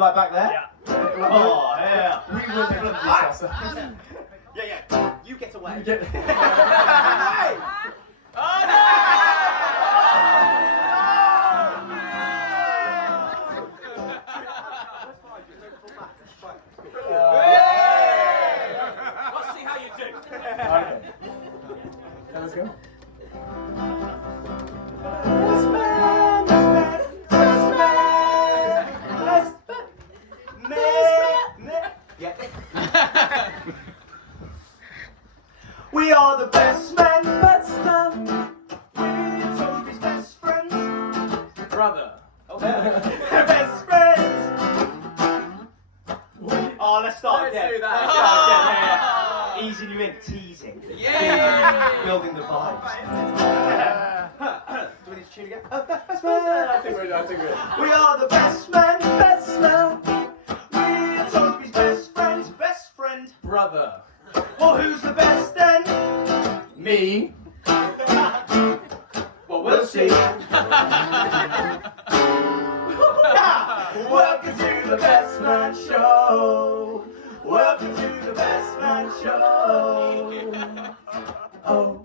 Right back there? Yeah. Oh, yeah. We will pick up the details. Yeah. You get away. You get- Hey! Oh no! Let's see how you do. Okay. Now let's go. Yeah. We are the best men, best men. We're Toby's best friends. Brother. Best friends. Oh, let's start Let's again. do that. Let's start again, yeah. Easing you in, teasing. Yeah. Building the vibes. Do we need to tune again? Best I men. think we're. We are the best men, best men. We're Toby's best friends, best friend. Brother. Well, who's the best then? Me. Well, we'll see. Welcome to the Best Man Show. Welcome to the Best Man Show. Oh.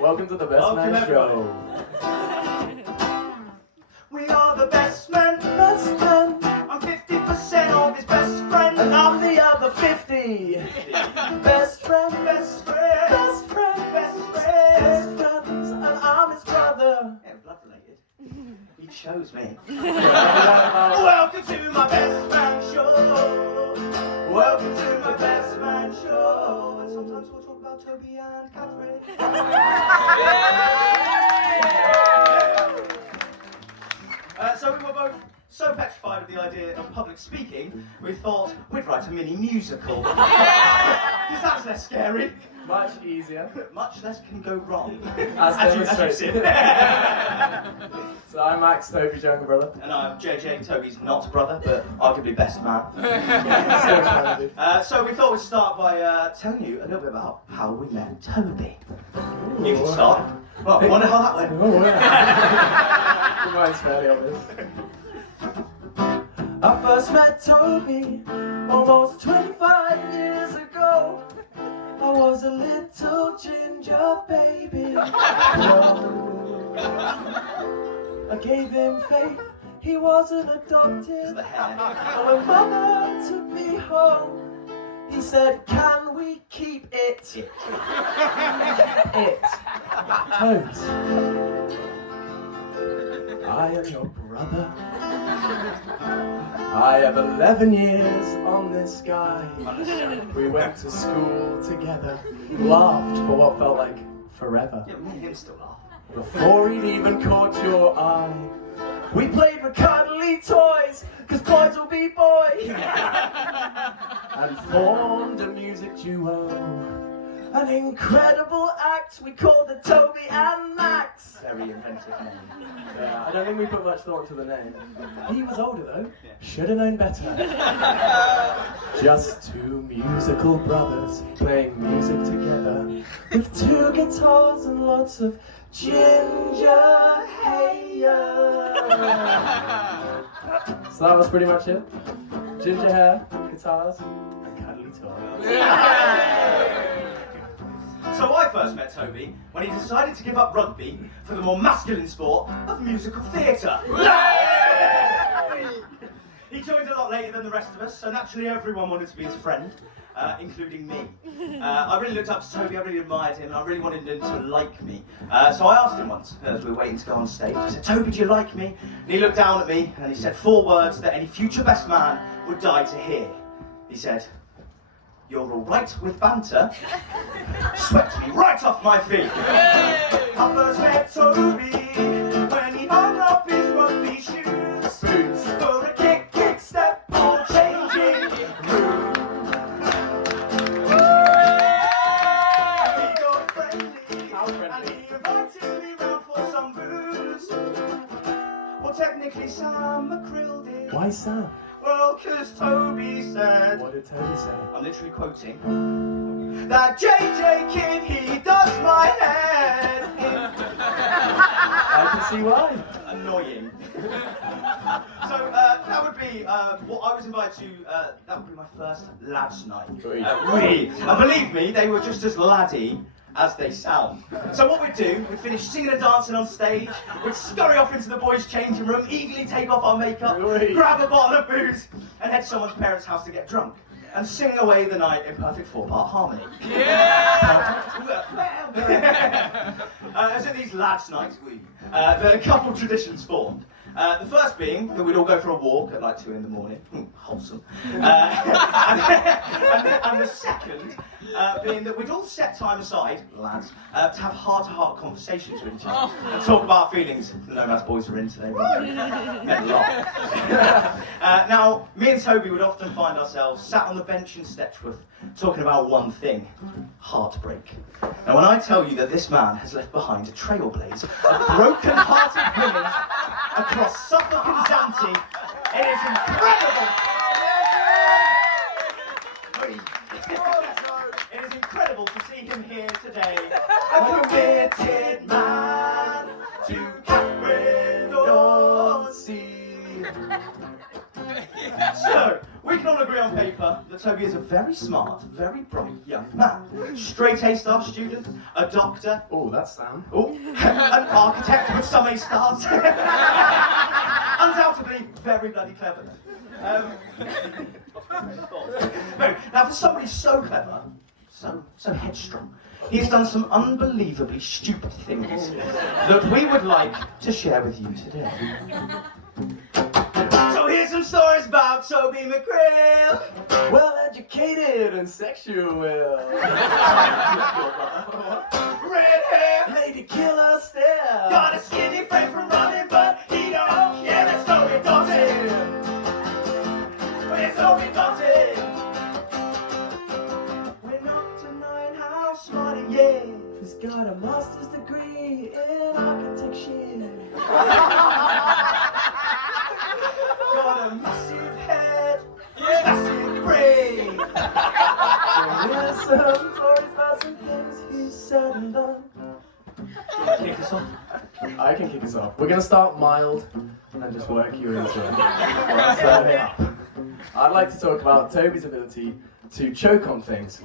Welcome to the Best Welcome, Man everyone. Show. We are the best men, best men. I'm 50% of his best friend, and I'm the other 50. Best friend, best friend, best friend, best friend, best friends, and I'm his brother. Yeah, blood related. He chose me. Welcome to my Best Man Show. Welcome to my Best Man Show. And sometimes we'll talk about Toby and Catherine. So we were both so petrified of the idea of public speaking, we thought we'd write a mini musical. Because that's less scary. Much easier. Much less can go wrong. As As you demonstrated. see. So I'm Max, Toby's younger brother. And I'm JJ, Toby's not brother, but arguably best man. So excited. So we thought we'd start by telling you a little bit about how we met Toby. You can start. Well, I wonder how that went. Oh, yeah. Mine's fairly obvious. I first met Toby almost 25 years ago. I was a little ginger baby. I gave him faith, he wasn't adopted. The hair. When mother took me home, he said, "Can we keep it?" It. Toes. I am your brother. I have 11 years on this guy. We went to school together, laughed for what felt like forever. Yeah, me and him still laugh. Before he'd even caught your eye, we played with cuddly toys, cause boys will be boys. And formed a music duo, an incredible act. We called it Toby and Max. Very inventive name. I don't think we put much thought to the name. He was older though. Should have known better. Just two musical brothers playing music together with two guitars and lots of ginger hair. So that was pretty much it. Ginger hair, guitars, and cuddly toys. So I first met Toby when he decided to give up rugby for the more masculine sport of musical theatre. He joined a lot later than the rest of us, so naturally everyone wanted to be his friend, including me. I really looked up to Toby, I really admired him, and I really wanted him to like me. So I asked him once, as we were waiting to go on stage, I said, "Toby, do you like me?" And he looked down at me, and he said 4 words that any future best man would die to hear. He said, "You're all right with banter." Swept me right off my feet. I first met Toby when he hung up his rugby shoes for a kick, step, or changing room. He got friendly, and he invited me round for some booze. Well, technically Sam McCrill did. Why Sam? Well, 'cause Toby said, What did Toby say? I'm literally quoting, "That JJ kid, he does my head in." I can see why. Annoying. So, no, that would be what I was invited to. That would be my first lads' night. Sweet. And believe me, they were just as laddie as they sound. So what we'd do, we'd finish singing and dancing on stage, we'd scurry off into the boys' changing room, eagerly take off our makeup, grab a bottle of booze, and head to someone's parents' house to get drunk. And sing away the night in perfect 4-part harmony. Yeah! As in these lads' nights, there are a couple of traditions formed. The first being that we'd all go for a walk at like 2 in the morning. Wholesome. And the second being that we'd all set time aside, lads, to have heart-to-heart conversations with each other and talk about our feelings. The Nomads boys were in today. Met a lot. Now, me and Toby would often find ourselves sat on the bench in Stechworth talking about one thing: heartbreak. Now, when I tell you that this man has left behind a trailblaze of broken-hearted women across Suffolk and Zante, it is incredible! It is incredible to see him here today. A committed man to Catherine Dorsey. So, we can all agree on paper that Toby is a very smart, very bright young man. Straight A-star student, a doctor. Oh, that's Sam. Oh, an architect with some A-stars. Undoubtedly very bloody clever. No, now for somebody so clever, so headstrong, he's done some unbelievably stupid things that we would like to share with you today. So here's some stories about Toby McGrail. Well educated and sexual. Red hair, Lady killer stare. got a skinny friend from running, but he don't care. That's Toby Dorsey. It's Toby Dorsey. We're not denying how smart he is. He's got a master's degree in architecture. Got a massive head, massive brain. Here's some stories about some things he's said and done. Kick us off. I can kick us off. We're going to start mild and just work you into it. So, I'd like to talk about Toby's ability to choke on things.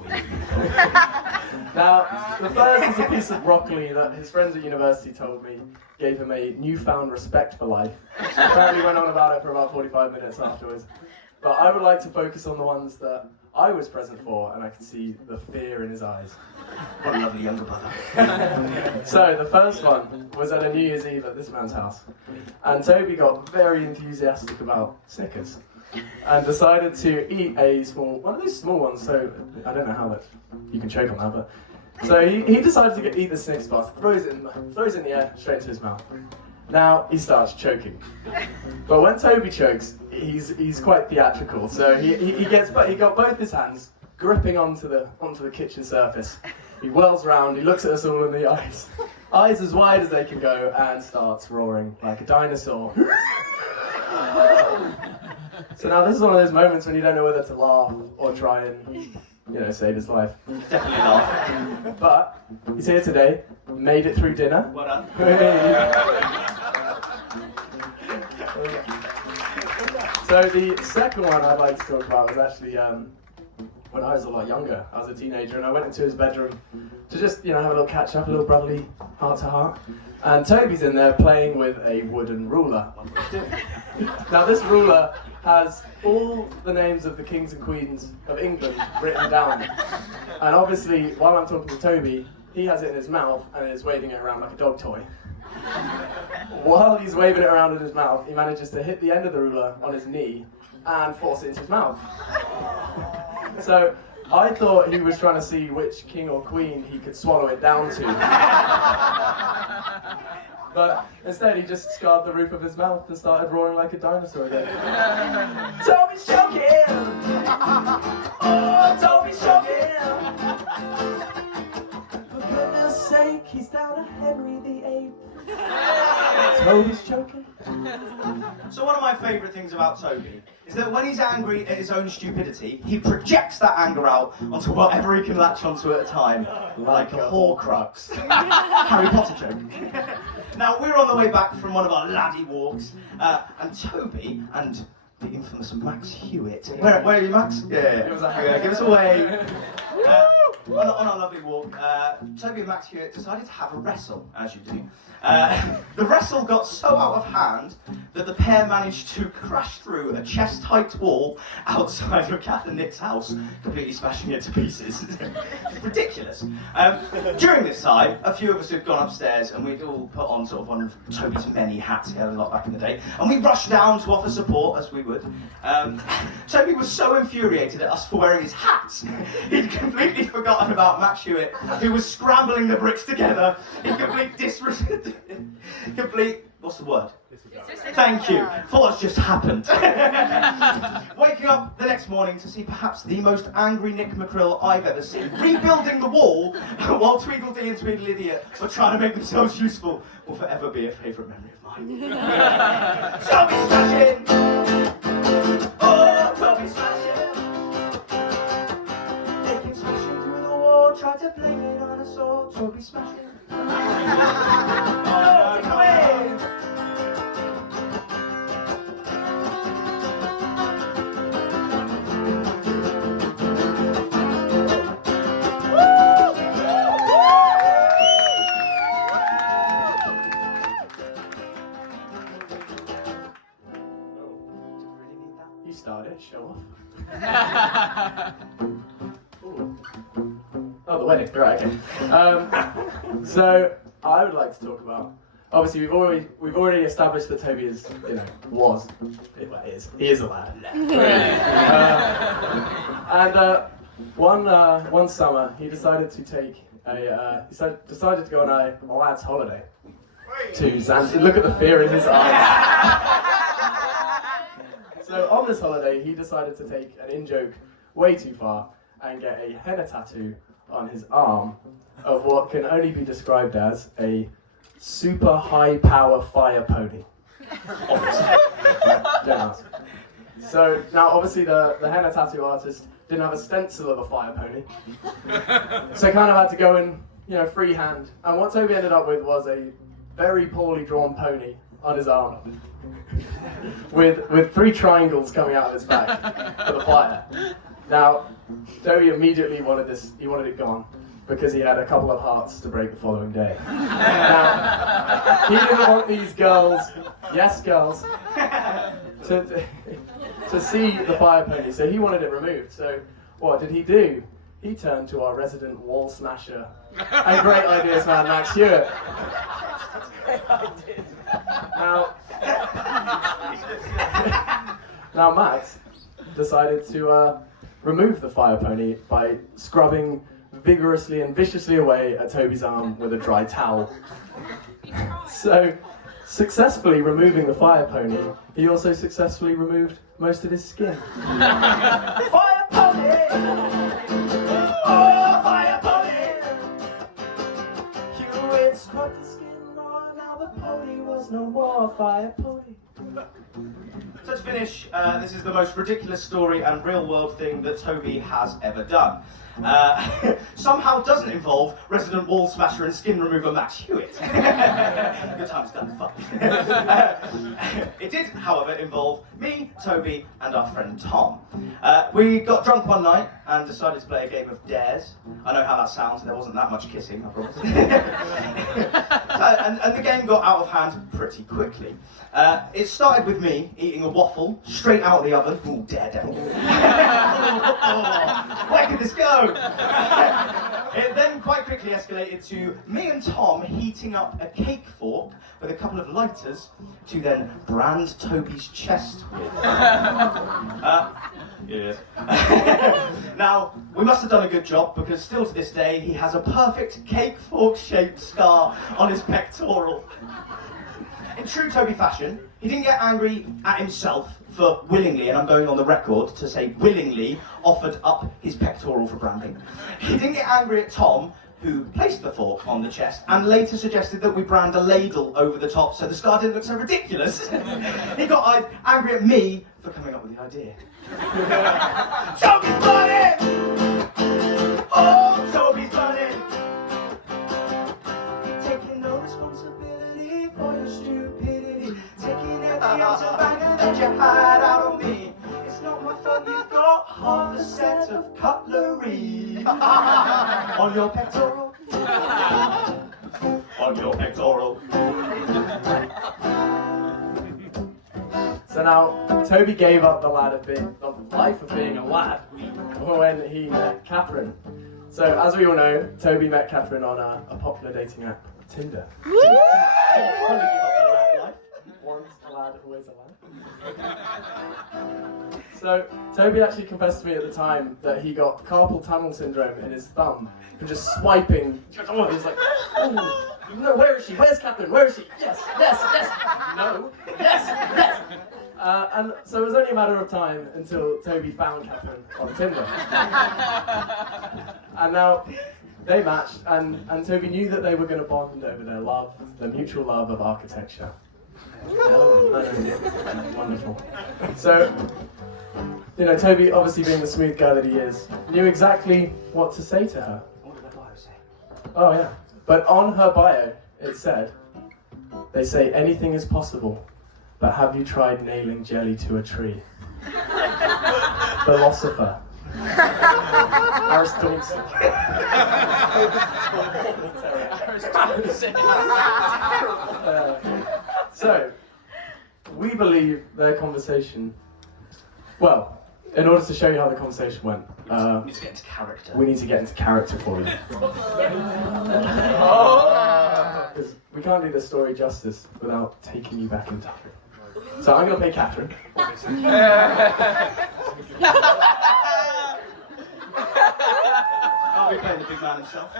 Now, the first is a piece of broccoli that his friends at university told me gave him a newfound respect for life. Apparently went on about it for about 45 minutes afterwards. But I would like to focus on the ones that I was present for, and I can see the fear in his eyes. What a lovely younger brother. So the first one was at a New Year's Eve at this man's house, and Toby got very enthusiastic about Snickers and decided to eat one of those small ones. So I don't know how that you can choke on that, but so he decided to eat the Snickers bar, throws it in the air straight into his mouth. Now he starts choking, but when Toby chokes, he's quite theatrical. So he got both his hands gripping onto the kitchen surface. He whirls around, he looks at us all in the eyes as wide as they can go, and starts roaring like a dinosaur. So now this is one of those moments when you don't know whether to laugh or try and, save his life. Definitely not. But he's here today, made it through dinner. Well done. So the second one I'd like to talk about was actually when I was a lot younger. I was a teenager and I went into his bedroom to just have a little catch up, a little brotherly heart to heart. And Toby's in there playing with a wooden ruler. Now this ruler has all the names of the kings and queens of England written down. And obviously, while I'm talking to Toby, he has it in his mouth and is waving it around like a dog toy. While he's waving it around in his mouth, he manages to hit the end of the ruler on his knee and force it into his mouth. So I thought he was trying to see which king or queen he could swallow it down to. But instead he just scarred the roof of his mouth and started roaring like a dinosaur again. Toby's choking! Oh, Toby's choking! For goodness sake, he's down to Henry VIII. Toby's choking. So one of my favourite things about Toby is that when he's angry at his own stupidity, he projects that anger out onto whatever he can latch onto at a time, like a Horcrux. Harry Potter joke. Now, we're on the way back from one of our laddie walks, and Toby and the infamous Max Hewitt. Where are you, Max? Yeah. Give us a hand. Yeah, give us a wave. On our lovely walk, Toby and Max Hewitt decided to have a wrestle, as you do. The wrestle got so out of hand that the pair managed to crash through a chest-height wall outside of Kath and Nick's house, completely smashing it to pieces. Ridiculous. During this time, a few of us had gone upstairs and we'd all put on sort of one of Toby's many hats. He had a lot back in the day. And we rushed down to offer support, as we would. Toby was so infuriated at us for wearing his hats, he'd completely forgotten about Max Hewitt, who was scrambling the bricks together in complete disrespect. What's the word? Thank you for what's just happened. Waking up the next morning to see perhaps the most angry Nick McCrill I've ever seen, rebuilding the wall while Tweedledee and Tweedleidiot were trying to make themselves useful, will forever be a favourite memory of mine. Toby smashing! Oh, Toby smashing! They came smashing through the wall, tried to blame it on us all. Toby smashing! Oh, take it away! You started, show off. Ooh. Oh, the wedding, right, okay. So, I would like to talk about, obviously we've already established that Toby is, he is a lad. One summer, he decided to take decided to go on a lad's holiday to Zanzibar. Look at the fear in his eyes. So on this holiday, he decided to take an in-joke way too far and get a henna tattoo on his arm of what can only be described as a super high-power fire pony. Don't ask. So now, obviously, the henna tattoo artist didn't have a stencil of a fire pony, so kind of had to go in, freehand. And what Toby ended up with was a very poorly drawn pony on his arm, with 3 triangles coming out of his back for the fire. Now, Toby immediately wanted this. He wanted it gone because he had a couple of hearts to break the following day. Now, he didn't want these girls, yes girls, to see the fire pony, so he wanted it removed. So what did he do? He turned to our resident wall smasher and great ideas man, Max Hewitt. Now Max decided to remove the fire pony by scrubbing vigorously and viciously away at Toby's arm with a dry towel. So, successfully removing the fire pony, he also successfully removed most of his skin. Fire pony! Oh, fire pony! Hewitt scrubbed the skin on, now the pony was no more fire pony. So to finish, this is the most ridiculous story and real-world thing that Toby has ever done. Somehow doesn't involve resident wall smasher and skin remover Max Hewitt. Good times done fun. It did, however, involve me, Toby, and our friend Tom. We got drunk one night and decided to play a game of dares. I know how that sounds, there wasn't that much kissing, I promise. And the game got out of hand pretty quickly. It started with me eating a waffle straight out of the oven. Ooh, daredevil. Where could this go? It then quite quickly escalated to me and Tom heating up a cake fork with a couple of lighters to then brand Toby's chest with. Yes. Now, we must have done a good job because still to this day he has a perfect cake fork shaped scar on his pectoral. In true Toby fashion, he didn't get angry at himself for willingly, and I'm going on the record to say willingly, offered up his pectoral for branding. He didn't get angry at Tom, who placed the fork on the chest, and later suggested that we brand a ladle over the top so the scar didn't look so ridiculous. He got angry at me for coming up with the idea. Toby's burning! Oh, Toby's burning! Taking no responsibility for your stupidity, taking every answer back that you had out on me. of cutlery on your pectoral. On your pectoral. So now, Toby gave up the life of being a lad when he met Catherine. So as we all know, Toby met Catherine on a popular dating app, Tinder. Once a lad, always a lad. So Toby actually confessed to me at the time that he got carpal tunnel syndrome in his thumb from just swiping. He was like, oh, no, where is she? Where's Catherine? Where is she? Yes, yes, yes. No, yes, yes. And so it was only a matter of time until Toby found Catherine on Tinder. And now they matched, and Toby knew that they were going to bond over their love, their mutual love of architecture. Wonderful. So, you know, Toby, obviously being the smooth guy that he is, knew exactly what to say to her. What did that bio say? Oh yeah. But on her bio, it said, they say anything is possible, but have you tried nailing jelly to a tree? Philosopher. Aristotle. So, we believe their conversation. Well, in order to show you how the conversation went, We need to get into character. we need to get into character for you. Because we can't do this story justice without taking you back in time. So I'm going to play Catherine. I'll be playing the big man himself.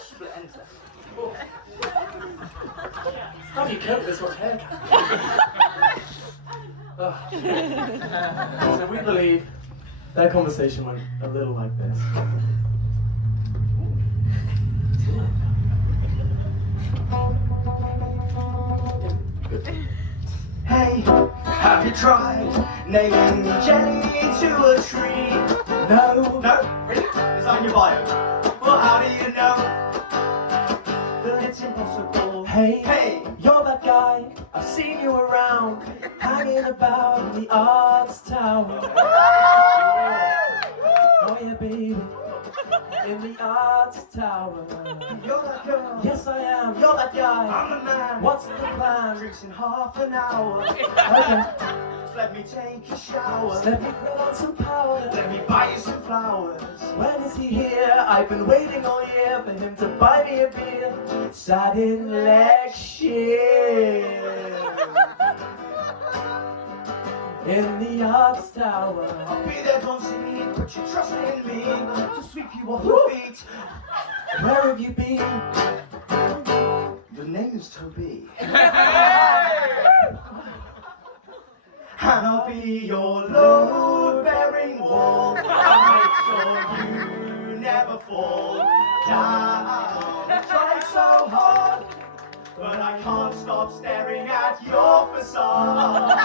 Split enter. How do you cope with this much hair? So we believe their conversation went a little like this. Hey, have you tried nailing jelly to a tree? No. No? Really? Is that in your bio? Well, how do you know that it's impossible? Hey, you're that guy. I've seen you around, hanging about the arts tower. Oh yeah, baby, in the arts tower. You're that girl. Yes, I am. You're that guy. I'm the man. What's the plan? Drinks in half an hour. Okay. Just let me take a shower. Just let me put on some powder. Let me buy you some flowers. When is he here? I've been waiting all year for him to buy me a beer. Sat in lecture in the arts tower. I'll be there, don't see, put your trust in me to sweep you off your feet. Where have you been? The name is Toby. And I'll be your load-bearing wall. I'll make sure you never fall down. I tried so hard, but I can't stop staring at your facade.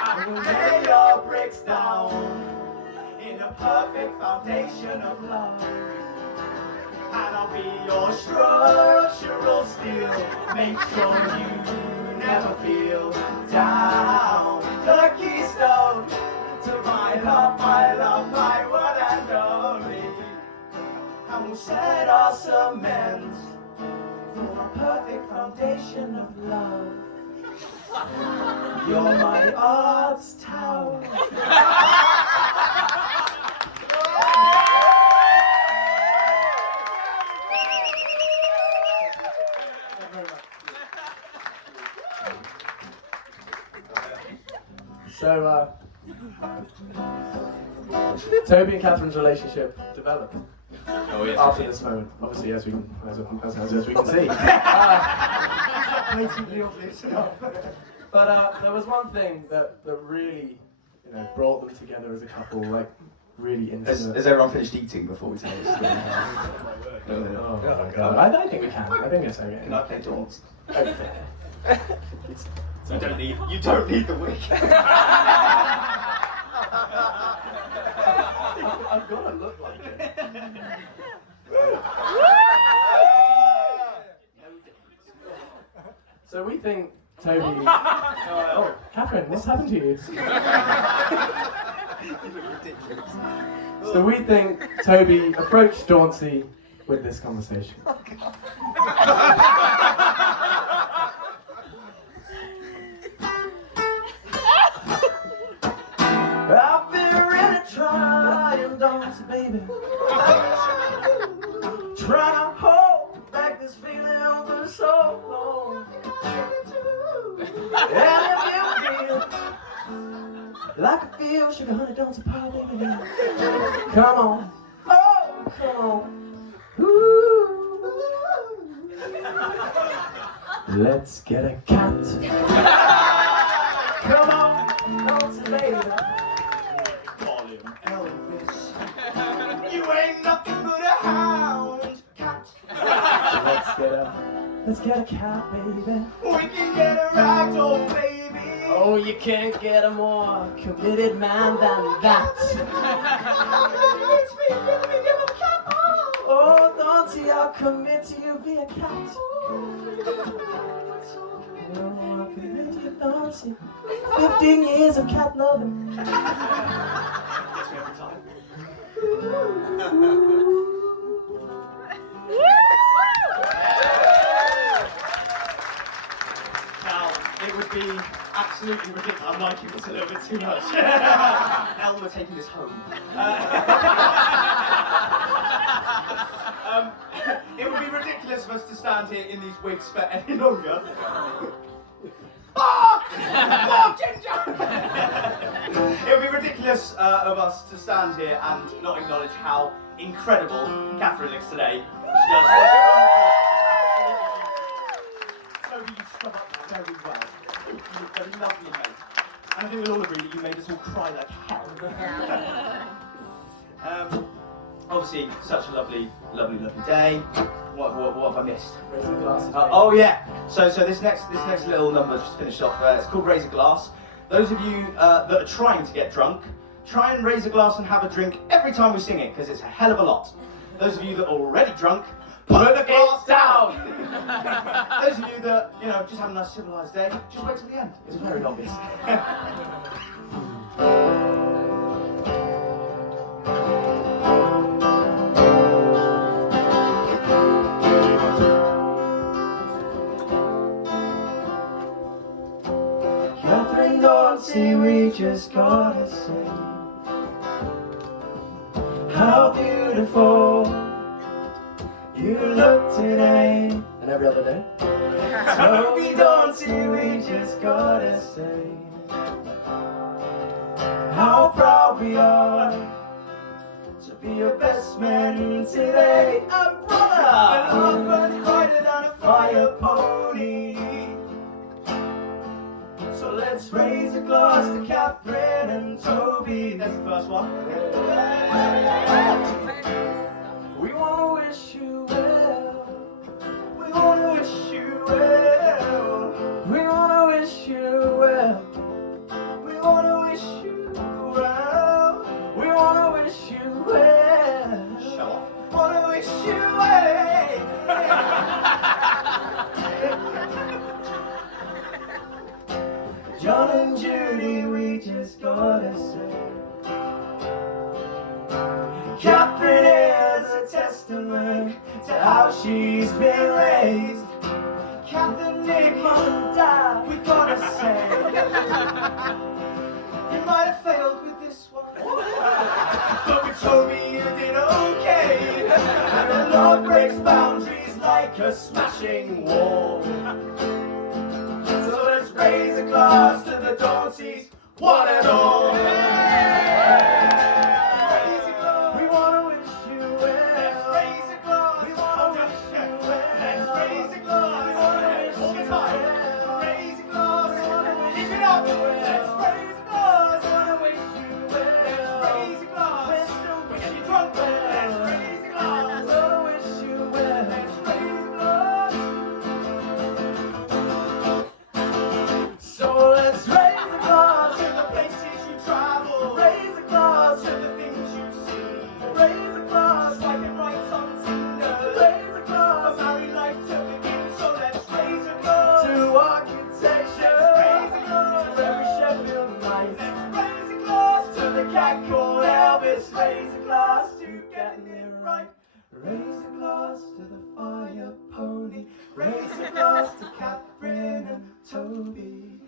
I will lay your bricks down in a perfect foundation of love. And I'll be your structural steel. Make sure you never feel down. The keystone to my love, my one and only. And we'll set our cement for a perfect foundation of love. You're my arts tower. So, Toby and Catherine's relationship developed after this moment, obviously, as we can see. Blatantly obvious enough. But there was one thing that really, you know, brought them together as a couple, like really intimate. Has everyone finished eating before we tell this story? Oh my God! I think we can. I think it's okay. Can I play Dawn's? Okay. You don't need the wig. I've got to look like it. So we think Toby. Oh, Catherine, what's happened to you? So we think Toby approached Dauncey with this conversation. I've been really trying, Dauncey, baby. Trying to hold back this feeling for so long. And if you feel like I feel, sugar honey, Dauncey pie, baby. Come on, oh, come on. Ooh. Let's get a cat. Come on, Dauncey, baby. Call him Elvis. You ain't nothing but a hound cat. Let's get a cat, baby. We can get a ragdoll, baby. Oh, you can't get a more committed man than that. Oh, Dauncey, I'll commit to you via cat. Oh, I'll commit to you, Dauncey. 15 years of cat loving. Gets me every time. Now, it would be absolutely ridiculous. I'm liking this a little bit too much. Elmer taking this home. It would be ridiculous of us to stand here in these wigs for any longer. Oh, Ginger! It would be ridiculous of us to stand here and not acknowledge how incredible Catherine looks today. She does. Toby, you scrub up very well. You've got a lovely mate. And I think we'll all agree that you made us all cry like hell. Obviously, such a lovely day. What have I missed? Raise the glasses, Oh yeah. So this next little number just finished off. It's called Raise a Glass. Those of you that are trying to get drunk, try and raise a glass and have a drink every time we sing it, because it's a hell of a lot. Those of you that are already drunk, put the glass down. Those of you that just have a nice civilised day, just wait till the end. It's very obvious. Catherine Dauncey, we just gotta say how beautiful you look today. And every other day. Toby Dauncey, we just gotta say how proud we are to be your best man today. A brother! An husband brighter than a fire pony. So let's raise a glass to Catherine and Toby. That's the first one. We wanna wish you well. We wanna wish you well. We wanna wish you well. We wanna wish you well. We wanna wish you well. Show off. Wanna wish you well. John and Judy, we just gotta say Catherine is a testament to how she's been raised. Catherine, Nick, Mom and Dad, we gotta say you might have failed with this one, but with Toby you did okay. and the Lord breaks boundaries like a smashing wall. So let's raise a glass to the Daunceys, one and all. We wanna wish you well. Let's raise a glass. We wanna wish you well. Let's raise a glass. We wanna wish All the you time. well. Raise a glass. We wanna wish Keep it you up. well. Let's raise a glass. We wanna wish you well. Let's raise a glass. We're still We're getting wishing drunk. you well. Let's raise a glass. We wanna wish you well. Let's raise a glass. So let's raise a glass To the places you try Let's raise a glass to getting it right. Raise a glass to the fire pony. Raise a glass to Catherine and Toby.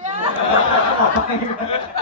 Yeah.